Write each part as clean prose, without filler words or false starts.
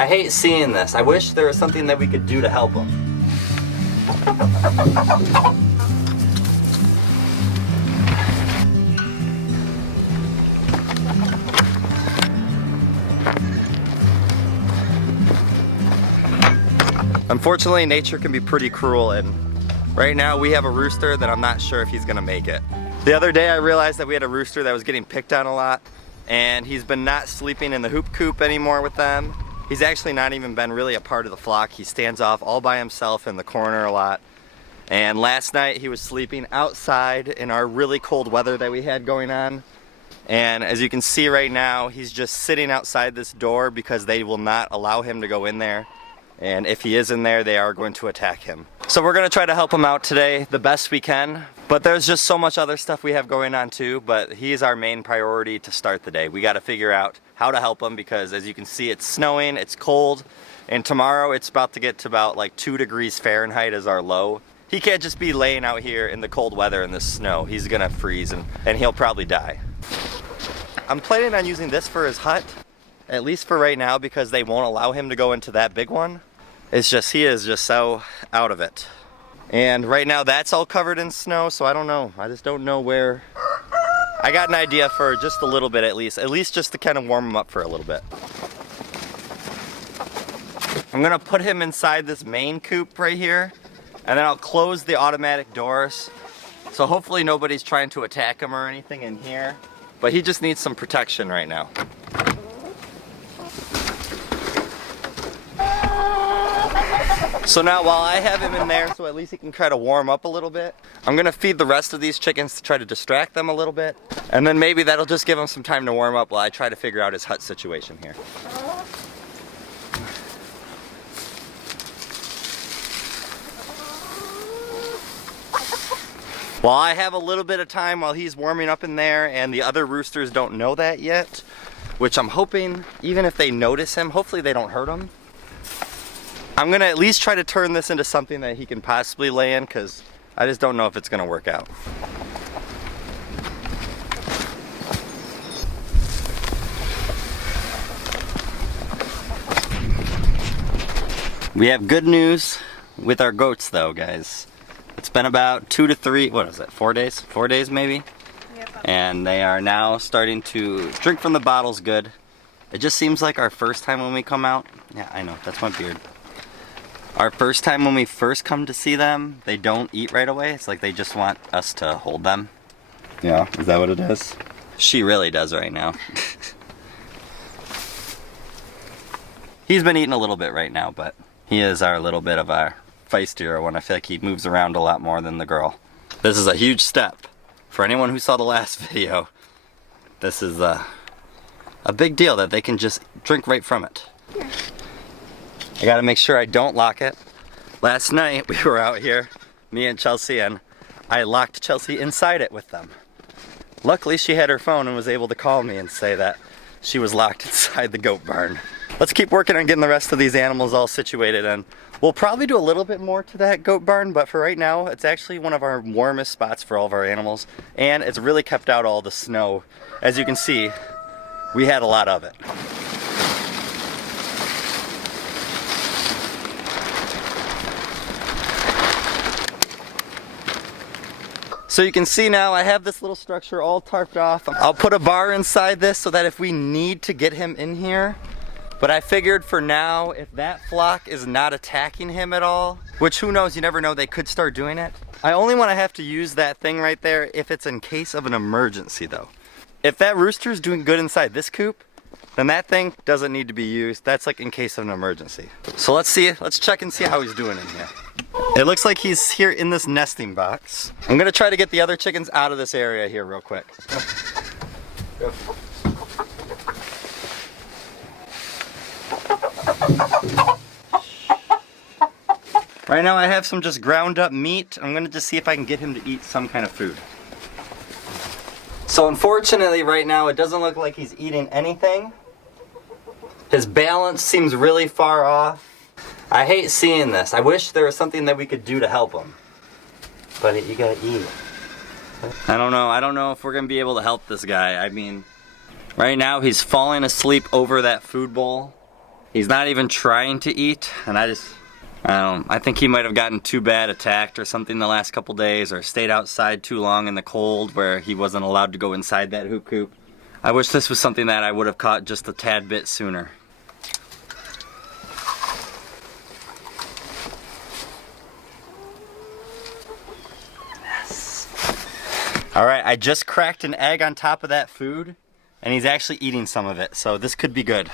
I hate seeing this. I wish there was something that we could do to help him. Unfortunately, nature can be pretty cruel, and right now we have a rooster that I'm not sure if he's gonna make it. The other day I realized that we had a rooster that was getting picked on a lot, and he's been not sleeping in the hoop coop anymore with them. He's actually not even been really a part of the flock. He stands off all by himself in the corner a lot. And last night he was sleeping outside in our really cold weather that we had going on. And as you can see right now, he's just sitting outside this door because they will not allow him to go in there. And if he is in there, they are going to attack him. So we're gonna try to help him out today the best we can. But there's just so much other stuff we have going on too, but he's our main priority to start the day. We gotta figure out how to help him because as you can see, it's snowing, it's cold, and tomorrow it's about to get to about like 2 degrees Fahrenheit as our low. He can't just be laying out here in the cold weather in the snow. He's gonna freeze and he'll probably die. I'm planning on using this for his hut, at least for right now, because they won't allow him to go into that big one. It's just, he is just so out of it. And right now that's all covered in snow, so I don't know. I just don't know where. I got an idea for just a little bit at least just to kind of warm him up for a little bit. I'm gonna put him inside this main coop right here, and then I'll close the automatic doors. So hopefully nobody's trying to attack him or anything in here, but he just needs some protection right now. So now while I have him in there, so at least he can try to warm up a little bit, I'm gonna feed the rest of these chickens to try to distract them a little bit. And then maybe that'll just give him some time to warm up while I try to figure out his hut situation here. While I have a little bit of time while he's warming up in there and the other roosters don't know that yet, which I'm hoping, even if they notice him, hopefully they don't hurt him. I'm gonna at least try to turn this into something that he can possibly lay in, because I just don't know if it's gonna work out. We have good news with our goats though, guys. It's been about 2 to 3, what is it, 4 days? 4 days maybe? Yep. And they are now starting to drink from the bottles good. It just seems like our first time when we come out, yeah, I know, that's my beard. Our first time when we first come to see them, they don't eat right away. It's like they just want us to hold them. Yeah, is that what it is? She really does right now. He's been eating a little bit right now, but he is our little bit of our feistier one. I feel like he moves around a lot more than the girl. This is a huge step. For anyone who saw the last video, this is a big deal that they can just drink right from it. Here. I gotta make sure I don't lock it. Last night we were out here, me and Chelsea, and I locked Chelsea inside it with them. Luckily she had her phone and was able to call me and say that she was locked inside the goat barn. Let's keep working on getting the rest of these animals all situated, and we'll probably do a little bit more to that goat barn, but for right now it's actually one of our warmest spots for all of our animals, and it's really kept out all the snow. As you can see, we had a lot of it. So you can see now I have this little structure all tarped off. I'll put a bar inside this so that if we need to get him in here, but I figured for now, if that flock is not attacking him at all, which who knows, you never know, they could start doing it. I only want to have to use that thing right there if it's in case of an emergency though. If that rooster is doing good inside this coop, then that thing doesn't need to be used. That's like in case of an emergency. So let's check and see how he's doing in here. It looks like he's here in this nesting box. I'm gonna try to get the other chickens out of this area here real quick. Go. Right now I have some just ground up meat. I'm gonna just see if I can get him to eat some kind of food. So unfortunately right now it doesn't look like he's eating anything. His balance seems really far off. I hate seeing this. I wish there was something that we could do to help him. But you gotta eat. I don't know if we're gonna be able to help this guy. I mean, right now he's falling asleep over that food bowl. He's not even trying to eat, and I think he might have gotten too bad attacked or something the last couple days, or stayed outside too long in the cold where he wasn't allowed to go inside that hoop coop. I wish this was something that I would have caught just a tad bit sooner. Yes. All right, I just cracked an egg on top of that food, and he's actually eating some of it, so this could be good.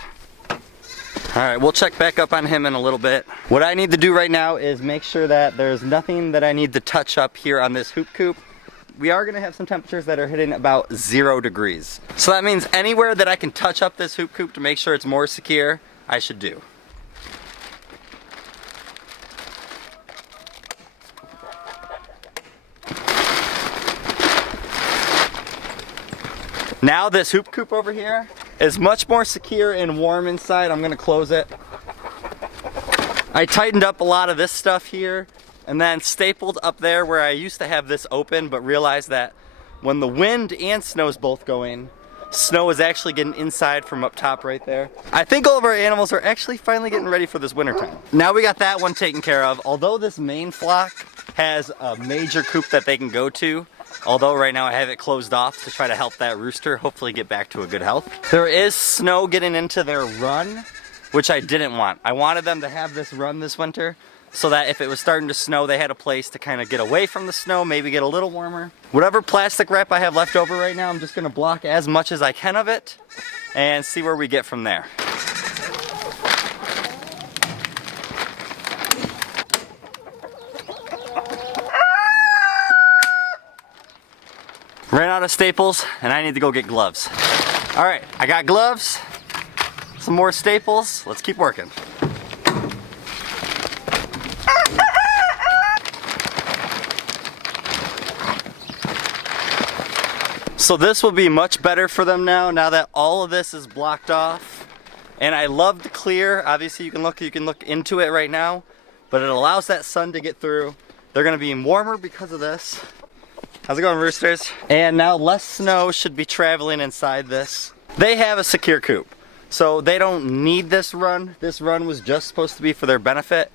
All right, we'll check back up on him in a little bit. What I need to do right now is make sure that there's nothing that I need to touch up here on this hoop coop. We are gonna have some temperatures that are hitting about 0 degrees. So that means anywhere that I can touch up this hoop coop to make sure it's more secure, I should do. Now this hoop coop over here is much more secure and warm inside. I'm gonna close it. I tightened up a lot of this stuff here and then stapled up there where I used to have this open, but realized that when the wind and snow is both going, snow is actually getting inside from up top right there. I think all of our animals are actually finally getting ready for this winter time. Now we got that one taken care of. Although this main flock has a major coop that they can go to, although right now I have it closed off to try to help that rooster hopefully get back to a good health. There is snow getting into their run, which I didn't want. I wanted them to have this run this winter so that if it was starting to snow, they had a place to kind of get away from the snow, maybe get a little warmer. Whatever plastic wrap I have left over right now, I'm just gonna block as much as I can of it and see where we get from there. Ran out of staples and I need to go get gloves. All right, I got gloves, some more staples. Let's keep working. So this will be much better for them now that all of this is blocked off. And I love the clear. Obviously you can look into it right now, but it allows that sun to get through. They're gonna be warmer because of this. How's it going, roosters? And now less snow should be traveling inside this. They have a secure coop, so they don't need this run. This run was just supposed to be for their benefit.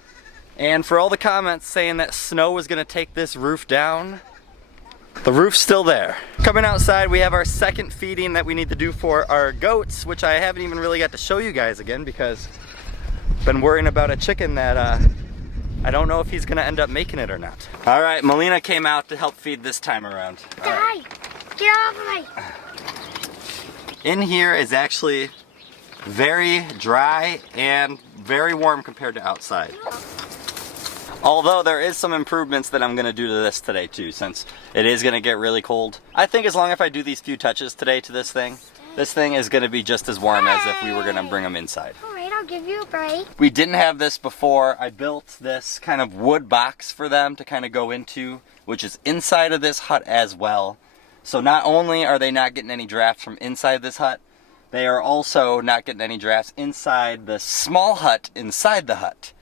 And for all the comments saying that snow was gonna take this roof down, the roof's still there. Coming outside, we have our second feeding that we need to do for our goats, which I haven't even really got to show you guys again because I've been worrying about a chicken that I don't know if he's gonna end up making it or not. All right, Melina came out to help feed this time around. Right. Get off of me. In here is actually very dry and very warm compared to outside. Although there is some improvements that I'm gonna do to this today too, since it is gonna get really cold. I think as long as I do these few touches today to this thing is gonna be just as warm as if we were gonna bring them inside. I'll give you a break. We didn't have this before. I built this kind of wood box for them to kind of go into, which is inside of this hut as well. So not only are they not getting any drafts from inside this hut, they are also not getting any drafts inside the small hut inside the hut.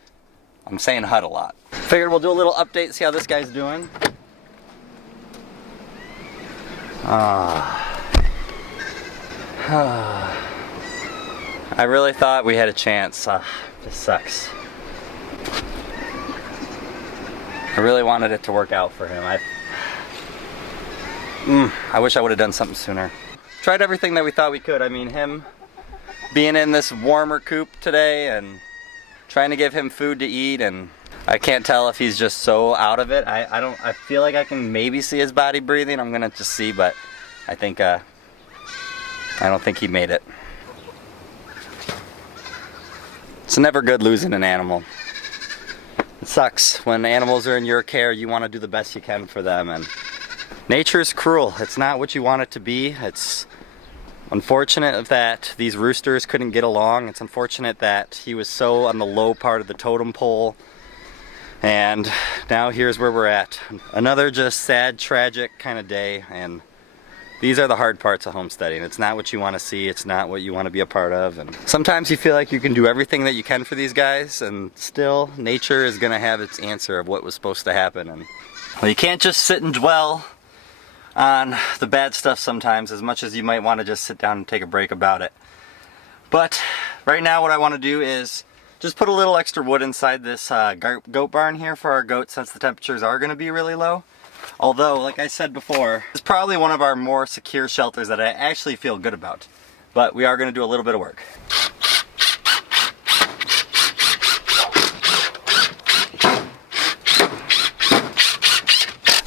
I'm saying hut a lot. Figured we'll do a little update, see how this guy's doing. I really thought we had a chance. This sucks. I really wanted it to work out for him. I wish I would have done something sooner. Tried everything that we thought we could. I mean, him being in this warmer coop today and trying to give him food to eat, and I can't tell if he's just so out of it. I feel like I can maybe see his body breathing. I'm gonna just see, but I think I don't think he made it. It's never good losing an animal. It sucks. When animals are in your care, you want to do the best you can for them, and nature's cruel. It's not what you want it to be. It's unfortunate that these roosters couldn't get along. It's unfortunate that he was so on the low part of the totem pole, and now here's where we're at. Another just sad, tragic kind of day, and these are the hard parts of homesteading. It's not what you want to see. It's not what you want to be a part of. And sometimes you feel like you can do everything that you can for these guys, and still nature is going to have its answer of what was supposed to happen. And well, you can't just sit and dwell on the bad stuff sometimes, as much as you might want to just sit down and take a break about it. But right now what I want to do is just put a little extra wood inside this goat barn here for our goats, since the temperatures are going to be really low. Although, like I said before, it's probably one of our more secure shelters that I actually feel good about. But we are going to do a little bit of work.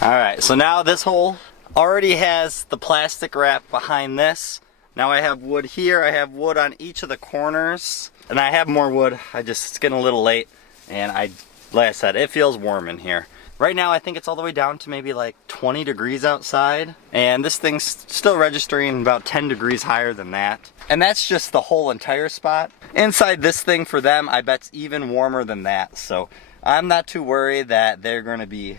Alright, so now this hole already has the plastic wrap behind this. Now I have wood here, I have wood on each of the corners, and I have more wood. It's getting a little late, and like I said, it feels warm in here. Right now I think it's all the way down to maybe like 20 degrees outside, and this thing's still registering about 10 degrees higher than that. And that's just the whole entire spot. Inside this thing for them, I bet's even warmer than that, so I'm not too worried that they're going to be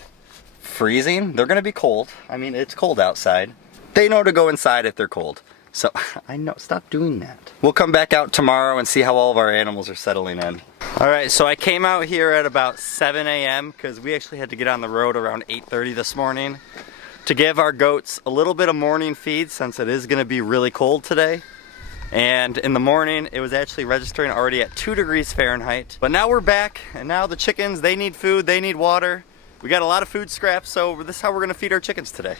freezing. They're going to be cold. I mean, it's cold outside. They know to go inside if they're cold. So, I know, stop doing that. We'll come back out tomorrow and see how all of our animals are settling in. Alright, so I came out here at about 7 a.m. because we actually had to get on the road around 8:30 this morning to give our goats a little bit of morning feed, since it is going to be really cold today. And in the morning, it was actually registering already at 2 degrees Fahrenheit. But now we're back, and now the chickens, they need food, they need water. We got a lot of food scraps, so this is how we're going to feed our chickens today.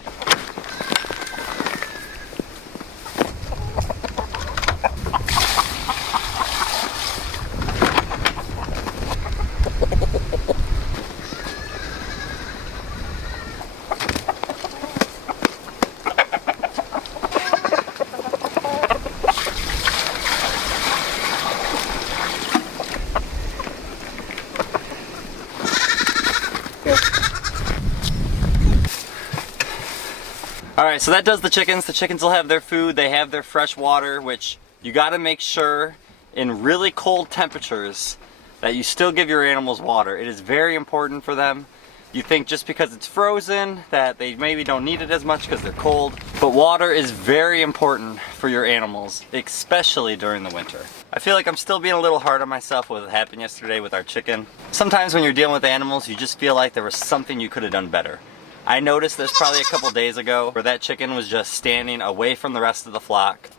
Alright, so that does the chickens. The chickens will have their food, they have their fresh water, which you gotta make sure in really cold temperatures that you still give your animals water. It is very important for them. You think just because it's frozen that they maybe don't need it as much because they're cold, but water is very important for your animals, especially during the winter. I feel like I'm still being a little hard on myself with what happened yesterday with our chicken. Sometimes when you're dealing with animals, you just feel like there was something you could have done better. I noticed this probably a couple days ago where that chicken was just standing away from the rest of the flock.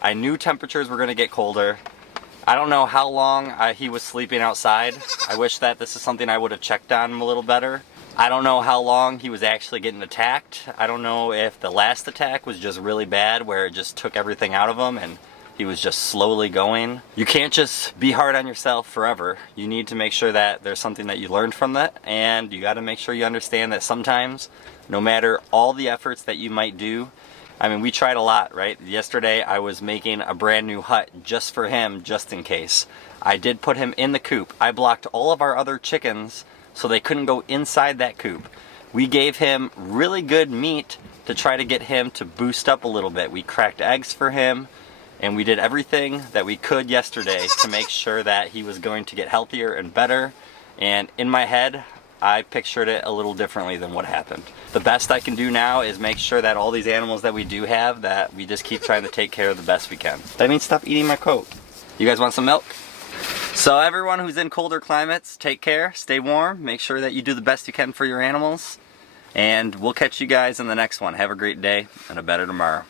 I knew temperatures were going to get colder. I don't know how long he was sleeping outside. I wish that this is something I would have checked on him a little better. I don't know how long he was actually getting attacked. I don't know if the last attack was just really bad where it just took everything out of him and he was just slowly going. You can't just be hard on yourself forever. You need to make sure that there's something that you learned from that, and you got to make sure you understand that sometimes, no matter all the efforts that you might do, I mean, we tried a lot, right? Yesterday I was making a brand new hut just for him, just in case. I did put him in the coop. I blocked all of our other chickens so they couldn't go inside that coop. We gave him really good meat to try to get him to boost up a little bit. We cracked eggs for him, and we did everything that we could yesterday to make sure that he was going to get healthier and better. And in my head, I pictured it a little differently than what happened. The best I can do now is make sure that all these animals that we do have, that we just keep trying to take care of the best we can. That means stop eating my coat. You guys want some milk? So everyone who's in colder climates, take care, stay warm, make sure that you do the best you can for your animals, and we'll catch you guys in the next one. Have a great day and a better tomorrow.